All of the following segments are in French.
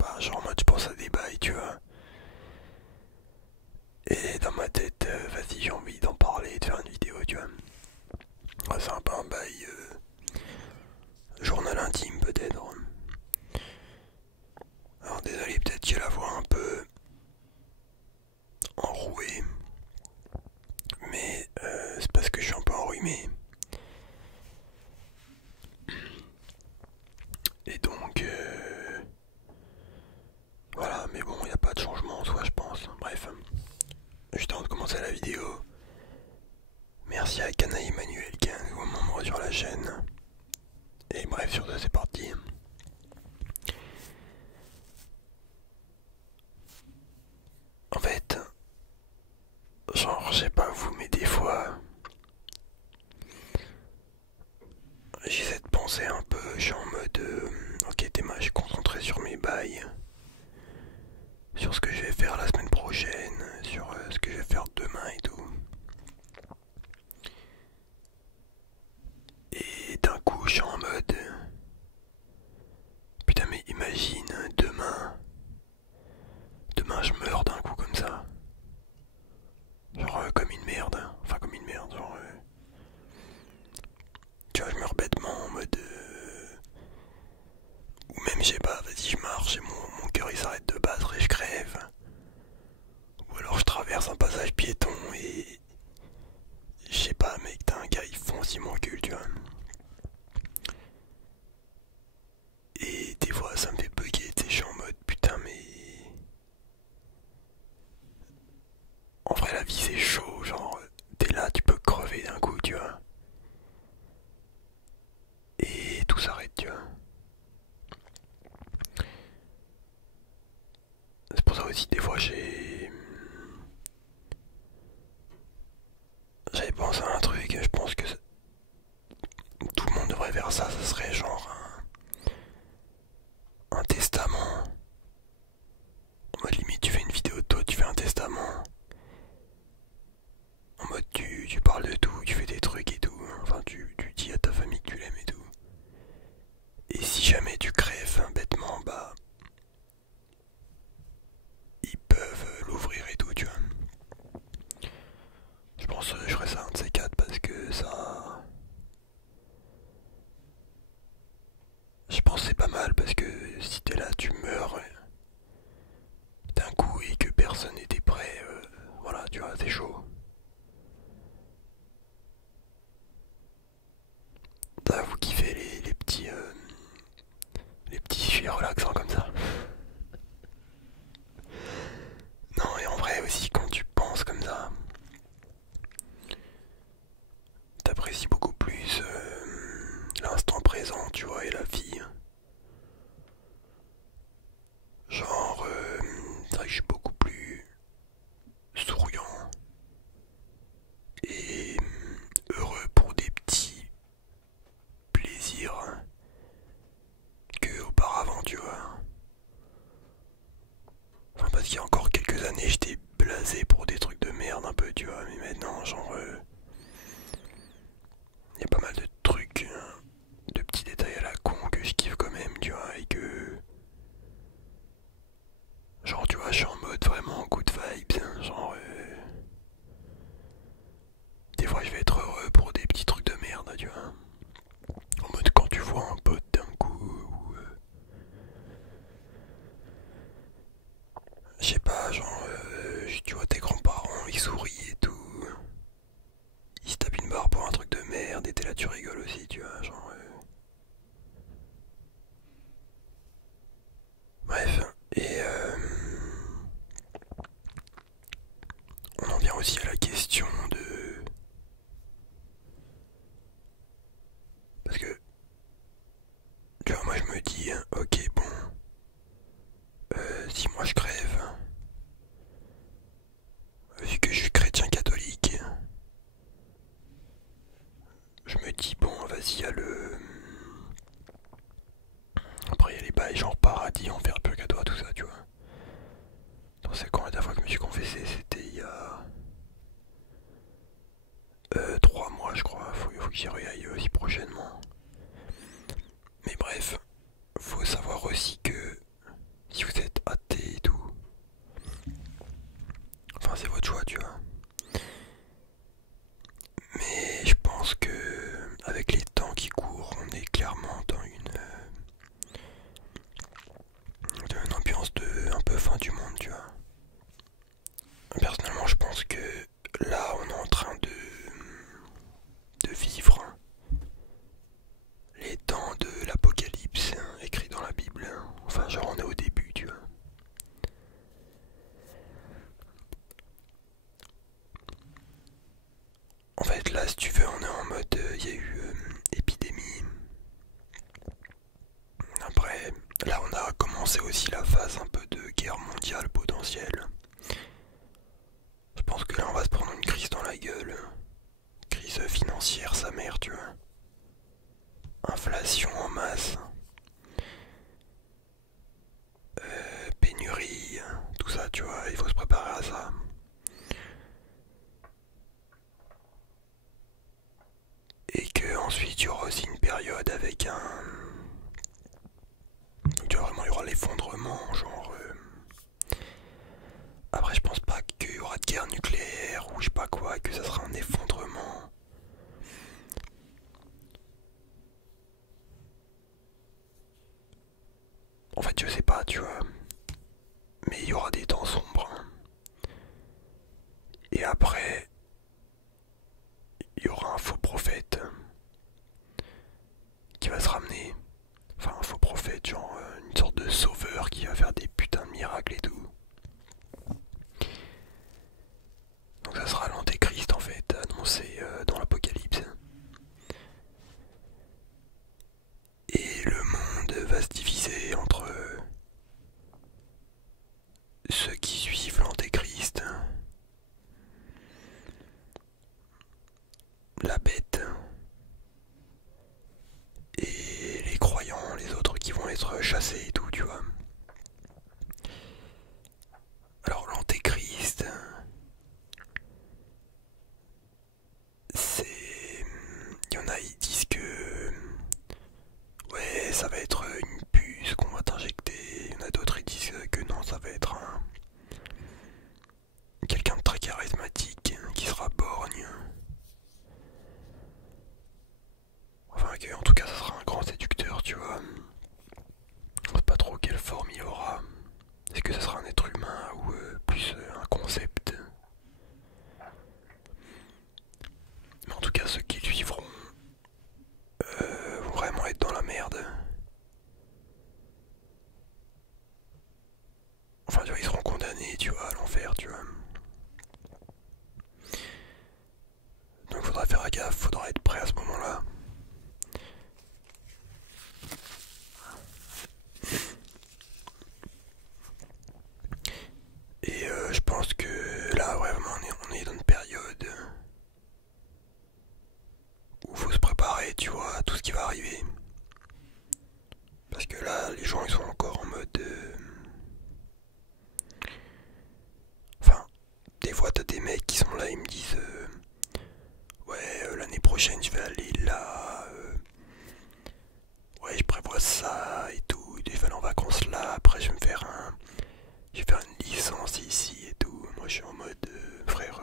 pas, genre en mode je pense à des bails, tu vois. Et dans ma tête, vas-y, j'ai envie d'en parler, de faire une vidéo, tu vois. Ouais, c'est un peu un bail journal intime peut-être. Alors désolé, peut-être j'ai la voix un peu enrouée, mais c'est parce que je suis un peu enrhumé. Et donc, voilà, mais bon, il n'y a pas de changement en soi, je pense. Bref, juste avant de commencer la vidéo, merci à Canaille Emmanuel qui est un nouveau membre sur la chaîne. Et bref, sur ce, c'est parti. En fait, genre, je sais pas vous, mais des fois, j'essaie de penser un peu, je suis en mode, ok, Théma, je suis concentré sur mes bails, sur ce que je vais faire la semaine prochaine, sur ce que je vais faire demain et tout. Et d'un coup, je suis en mode, putain, mais imagine, demain je meurs d'un coup comme ça. Genre comme une merde, enfin comme une merde, genre tu vois, je meurs bêtement en mode ou même je sais pas, vas-y je marche et mon cœur il s'arrête de battre et je crève. Ou alors je traverse un passage piéton et je sais pas mec, t'as un gars il fonce, il m'encule, tu vois. Et des fois ça me fait bugger, tu sais, je suis en mode putain mais en vrai la vie c'est chaud, genre t'es là, tu peux crever d'un coup, tu vois. Et tout s'arrête, tu vois. C'est pour ça aussi des fois j'avais pensé à un truc, je pense que tout le monde devrait faire ça, ça serait genre un testament. En mode limite tu fais une vidéo de toi, tu fais un testament. En mode tu parles de tout, tu fais des trucs et tout. Enfin tu dis à ta famille que tu l'aimes et tout. Et si jamais tu crèves bêtement, bah ils peuvent l'ouvrir et tout, tu vois. Je pense que je ferais ça un de ces quatre parce que ça... Je pense que c'est pas mal parce que si t'es là, tu meurs d'un coup et que personne n'était prêt, voilà, tu vois, c'est chaud. Vous kiffez les petits sujets relaxants comme ça. Non, et en vrai aussi, quand tu penses comme ça, t'apprécies beaucoup plus l'instant présent, tu vois, et la vie. Genre, c'est vrai que je suis beaucoup plus souriant et heureux pour des petits plaisirs que auparavant, tu vois. Enfin, parce qu'il y a encore quelques années, j'étais blasé pour des trucs de merde un peu, tu vois, mais maintenant, genre, il y a pas mal de trucs, de petits détails à la con que je kiffe quand même, tu vois, et que... Genre, tu vois, je suis en mode vraiment good vibes, hein, genre... des fois, je vais être heureux pour des petits trucs de merde, tu vois. En mode quand tu vois un pote d'un coup, ou... je sais pas, genre, tu vois tes grands-parents, ils sourient et tout. Ils se tapent une barre pour un truc de merde, et t'es là, tu rigoles aussi, tu vois, genre... Bref, et on en vient aussi à la question de... Parce que, tu vois, moi je me dis, hein, ok, bon, si moi je crève, vu que je suis chrétien catholique, je me dis, bon, vas-y, il y a le... Après, il y a les bails genre paradis, enfer, purgatoire, tout ça, tu vois. Donc c'est quand la dernière fois que je me suis confessé, c'était il y a... 3 mois, je crois, faut que j'y aille aussi prochainement. Mais bref, faut savoir aussi que si vous En fait, là, si tu veux, on est en mode, il y a eu épidémie. Après, là, on a commencé aussi la phase un peu de guerre mondiale potentielle. Je pense que là, on va se prendre une crise dans la gueule. Crise financière, sa mère, tu vois. Inflation en masse. Pénurie, tout ça, tu vois, il faut se préparer à ça. Et que ensuite il y aura aussi une période avec un... Donc vraiment il y aura l'effondrement, genre... Après je pense pas qu'il y aura de guerre nucléaire ou je sais pas quoi, que ça sera un effondrement. En fait je sais pas, tu vois. Mais il y aura des temps sombres. Hein. Et après, il y aura un faux prophète qui va se ramener. Enfin un faux prophète, genre une sorte de sauveur qui va faire des putains de miracles et tout. Donc ça sera l'antéchrist en fait, annoncé dans l'Apocalypse. Et le monde va se diviser entre ceux qui suivent l'antéchrist, la bête, et les croyants, les autres qui vont être chassés et tout, tu vois. Alors l'antéchrist, c'est... Il y en a, ils disent que... Ouais, ça va être une puce qu'on va t'injecter. Il y en a d'autres, ils disent que non, ça va être un... quelqu'un de très charismatique, qui sera borgne. Enfin, que, en tout cas, ça sera un grand séducteur, tu vois. On sait pas trop quelle forme il aura. Est-ce que ça sera un être humain ou plus un concept? Mais en tout cas, ceux qui le suivront vont vraiment être dans la merde. Enfin, tu vois, ils seront condamnés, tu vois, à l'enfer, tu vois. Donc faudra faire gaffe, faudra être prêt à ce moment-là. Et je pense que là, vraiment, on est dans une période où faut se préparer, tu vois, à tout ce qui va arriver. Parce que là, les gens, ils sont encore en mode... Enfin, des fois, t'as des mecs qui sont là, ils me disent... Ouais, l'année prochaine, je vais aller là... Ouais, je prévois ça et tout. Je vais aller en vacances là. Après, je vais me faire un... Je vais faire une licence ici et tout. Moi, je suis en mode... frère...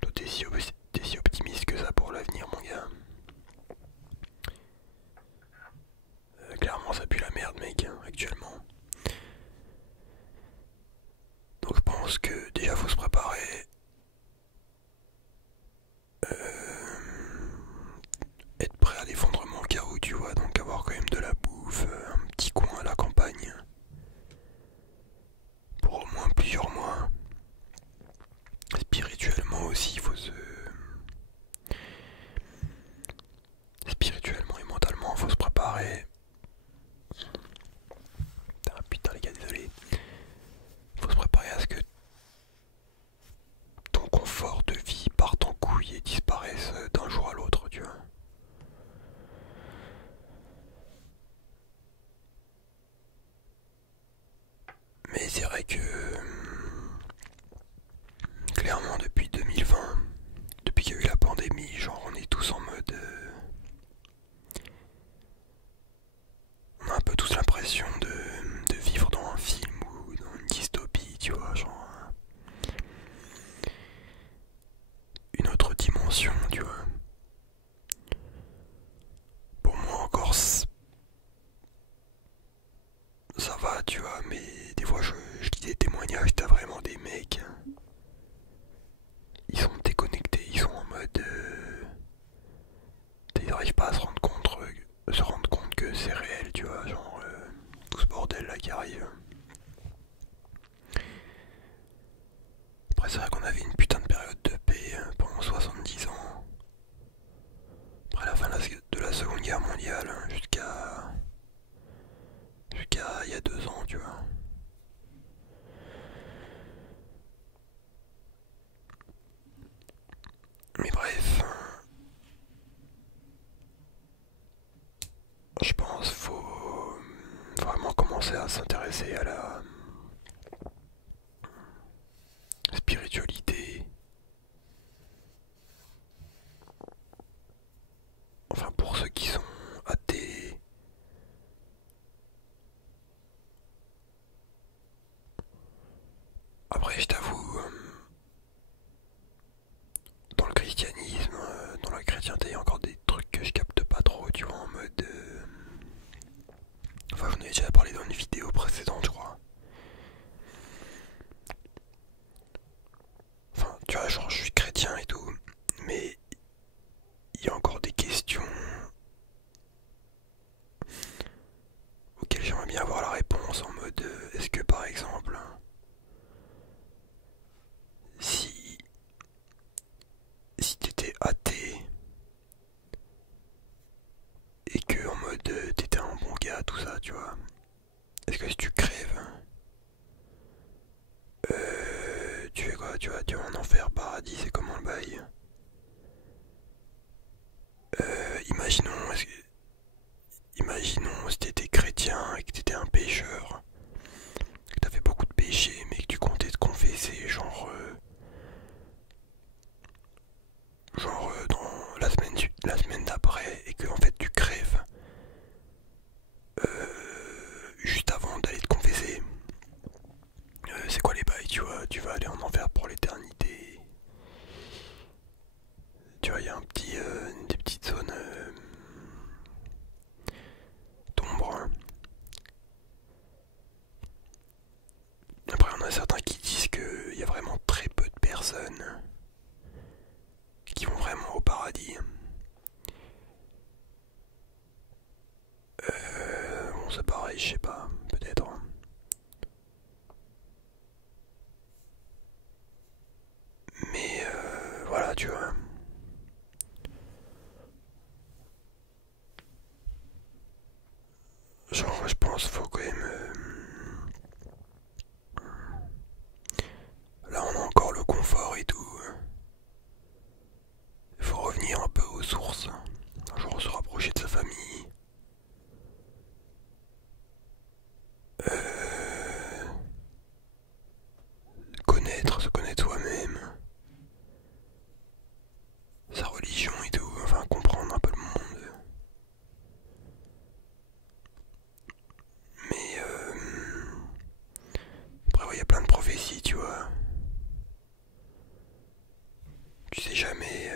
toi, t'es si optimiste que ça pour l'avenir, mon gars. Clairement, ça pue la merde, mec, hein, actuellement. Donc, je pense que déjà, faut se préparer. Être prêt à l'effondrement au cas où, tu vois. Donc, avoir quand même de la bouffe, un petit coin à la campagne. Pour au moins plusieurs mois. Spirituellement aussi, il faut se... Spirituellement et mentalement, il faut se préparer. Putain, les gars, désolé. Il faut se préparer à ce que ton confort de vie parte en couille et disparaisse d'un jour à l'autre, tu vois. Mais c'est vrai que clairement depuis 2020, depuis qu'il y a eu la pandémie, genre on est tous en mode... on a un peu tous l'impression de vivre dans un film ou dans une dystopie, tu vois, genre... une autre dimension, tu vois. Pour moi encore ça va, tu vois, mais des fois je lis des témoignages, t'as vraiment des mecs, ils sont déconnectés, ils sont en mode... ils n'arrivent pas à se rendre compte que c'est réel, tu vois, genre tout ce bordel là qui arrive. Après c'est vrai qu'on avait une putain de période de paix pendant 70 ans. Après la fin de la Seconde Guerre mondiale, hein, jusqu'à il y a 2 ans, tu vois. Mais bref, je pense faut vraiment commencer à s'intéresser à la spiritualité. Enfin, pour ceux qui sont athées. Après, je t'avoue, dans le christianisme, dans la chrétienté, il y a encore des trucs que je capte pas trop, tu vois, en mode... Enfin, j'en ai déjà parlé dans une vidéo précédente, je crois. Enfin, tu vois, genre, je suis chrétien et tout, mais il y a encore des questions auxquelles j'aimerais bien avoir la réponse, en mode, est-ce que, par exemple, si t'étais athée et que en mode t'étais un bon gars, tout ça, tu vois, est-ce que si tu crèves, tu fais quoi, tu vas en enfer, paradis, c'est comment le bail? Imaginons, imaginons si t'étais chrétien et que t'étais un pécheur, que t'as fait beaucoup de péchés mais que tu comptais te confesser dans la semaine d'après et que en fait tu crèves juste avant d'aller te confesser. C'est quoi les bails, tu vois, tu vas aller en enfer pour l'éternité. Tu vois, il y a des petites zones d'ombre, hein. Après, on a certains qui disent qu'il y a vraiment très peu de personnes qui vont vraiment au paradis. Bon, c'est pareil, je sais pas, peut-être. Mais voilà, tu vois. Genre, je pense faut quand même. Là, on a encore le confort et tout. Il faut revenir un peu aux sources. Genre, se rapprocher de sa famille. Se connaître soi-même. Sa religion et tout. Enfin, comprendre un peu le monde. Mais après, ouais, il y a plein de prophéties, tu vois. Tu sais jamais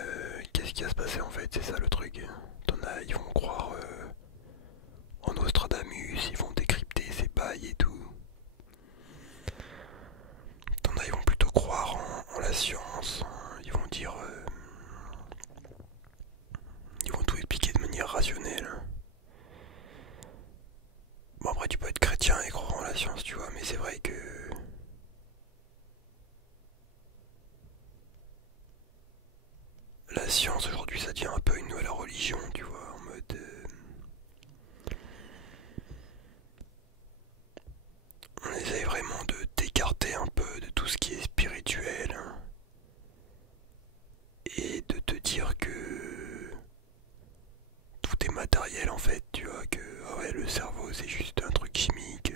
qu'est-ce qui va se passer en fait, c'est ça le truc. T'en as, ils vont croire en Nostradamus, ils vont décrypter ses bails et tout. T'en as, ils vont plutôt croire en la science. Ils vont dire. Ils vont tout expliquer de manière rationnelle. Bon, après, tu peux être chrétien et croire en la science, tu vois, mais c'est vrai que. La science aujourd'hui, ça devient un peu une nouvelle religion, tu vois, en mode. On essaye vraiment de t'écarter un peu de tout ce qui est spirituel, hein, et de te dire que tout est matériel en fait, tu vois, que ah ouais, le cerveau c'est juste un truc chimique.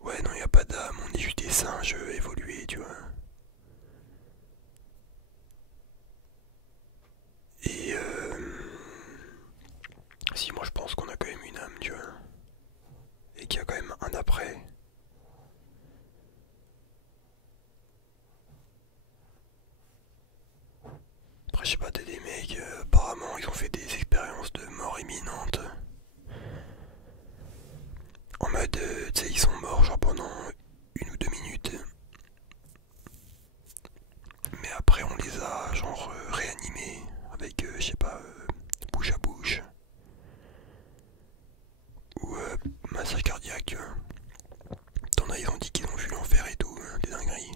Ouais, non, y a pas d'âme, on est juste des singes évolués, tu vois. Et si, moi je pense qu'on a quand même une âme, tu vois, et qu'il y a quand même un après. Après, je sais pas, t'as des mecs, apparemment, ils ont fait des expériences de mort imminente. En mode, tu sais, ils sont morts genre pendant 1 ou 2 minutes. Mais après, on les a genre réanimés avec, je sais pas, bouche à bouche. Ou massage cardiaque, tu vois. T'en as, ils ont dit qu'ils ont vu l'enfer et tout, hein, des dingueries.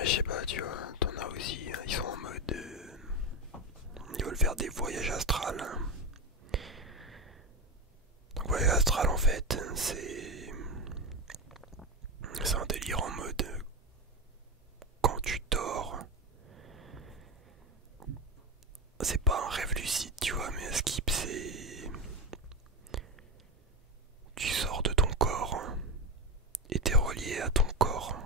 Ouais, je sais pas, tu vois, t'en as aussi, ils sont en mode... ils veulent faire des voyages astrales. Donc voyage astral en fait, c'est un délire en mode quand tu dors, c'est pas un rêve lucide, tu vois, mais un skip, c'est tu sors de ton corps et t'es relié à ton corps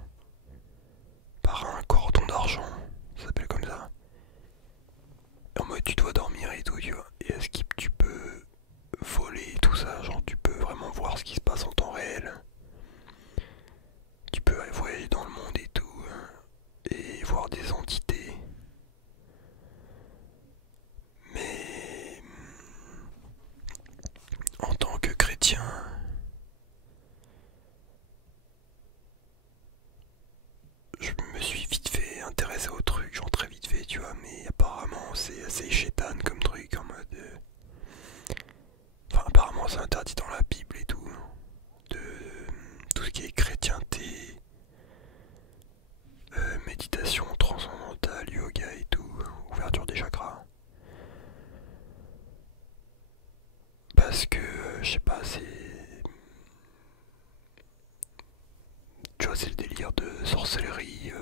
par un cordon d'argent, ça s'appelle comme ça. En mode tu dois dormir et tout, tu vois. Et à skip tu peux voler et tout ça, genre tu peux vraiment voir ce qui se passe en temps réel. Tu peux aller voyager dans le monde et tout, et voir des entités. Mais en tant que chrétien, je me suis vite fait intéresser au truc, genre très vite fait, tu vois, mais apparemment c'est assez chétane comme truc en mode. Enfin, apparemment c'est interdit dans la Bible et tout. De tout ce qui est chrétienté, méditation transcendantale, yoga et tout, ouverture des chakras. Parce que, je sais pas, c'est. Tu vois, c'est le délire de sorcellerie,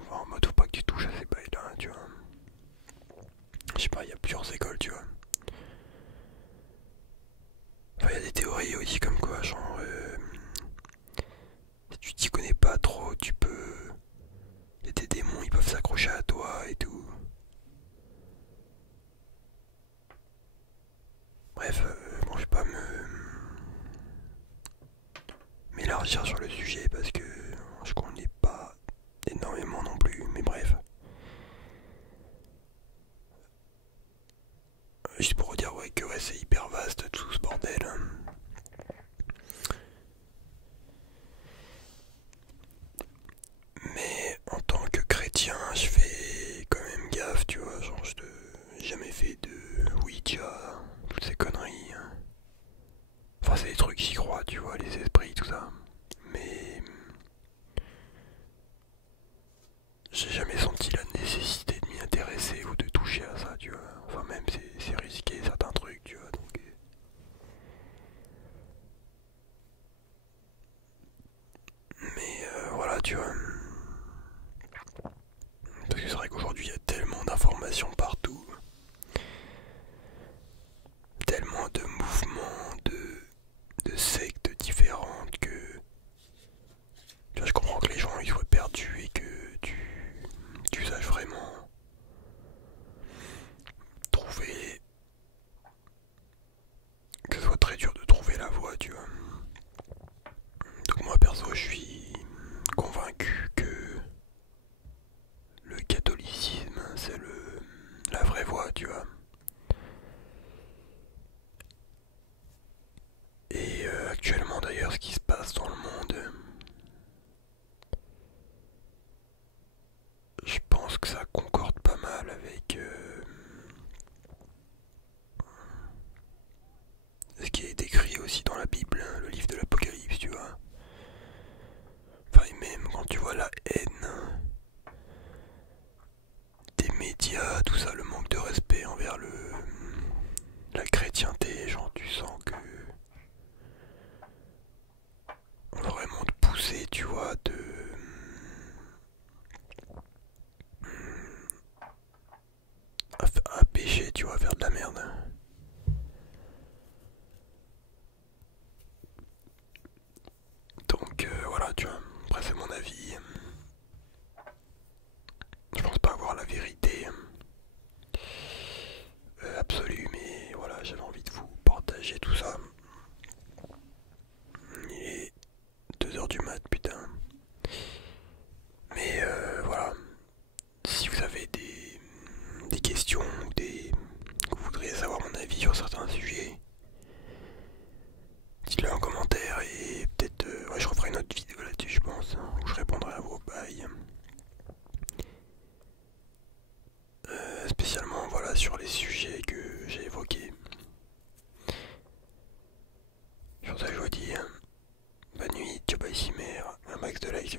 enfin, en mode faut pas que tu touches à ces bails-là, tu vois. Je sais pas, il y a plusieurs écoles, tu vois. Enfin, il y a des théories aussi comme quoi, genre, si tu t'y connais pas trop, tu peux. Il y a des démons, ils peuvent s'accrocher à toi et tout. Bref, bon, je vais pas m'élargir sur le sujet parce que je connais pas énormément non plus, mais bref. Juste pour dire ouais, que ouais, c'est hyper vaste tout ce bordel. Mais en tant que chrétien, je fais quand même gaffe, tu vois. Genre, j'ai jamais fait de Ouija, toutes ces conneries. Enfin, c'est des trucs j'y crois, tu vois, les esprits, tout ça. Mais j'ai jamais senti la nécessité de m'y intéresser ou de toucher à ça, tu vois. Enfin, même c'est risqué certains trucs, tu vois. Donc, mais voilà, tu vois. Parce que c'est vrai qu'aujourd'hui, il y a tellement d'informations partout, tellement de mouvements, de sectes différentes que tu vois, je comprends que les gens ils soient perdus et que tu saches vraiment trouver, que ce soit très dur de trouver la voie, tu vois. Donc moi perso, je suis convaincu que le catholicisme c'est la vraie voie, tu vois. Et actuellement d'ailleurs, ce qui se passe dans le monde, je pense que ça concorde pas mal avec ce qui est décrit aussi dans la Bible, hein, le livre de l'Apocalypse, tu vois. Enfin, et même quand tu vois la haine des médias, tout ça, le manque de respect envers la chrétienté, genre tu sens que on va vraiment te pousser, tu vois, à pécher, tu vois, à faire de la merde. Donc voilà, tu vois, après c'est mon avis. Je pense pas avoir la vérité absolue, mais voilà, j'avais envie de vous partager tout ça. Il est 2 heures du mat, putain. Mais voilà, si vous avez des questions ou que vous voudriez savoir mon avis sur certains sujets, dites-le en commentaire et peut-être ouais, je referai une autre vidéo là-dessus, je pense, hein, où je répondrai à vos bails. Spécialement voilà sur les sujets que j'ai évoqués. Sur ça je vous dis bonne nuit, ciao bye cimer, un max de likes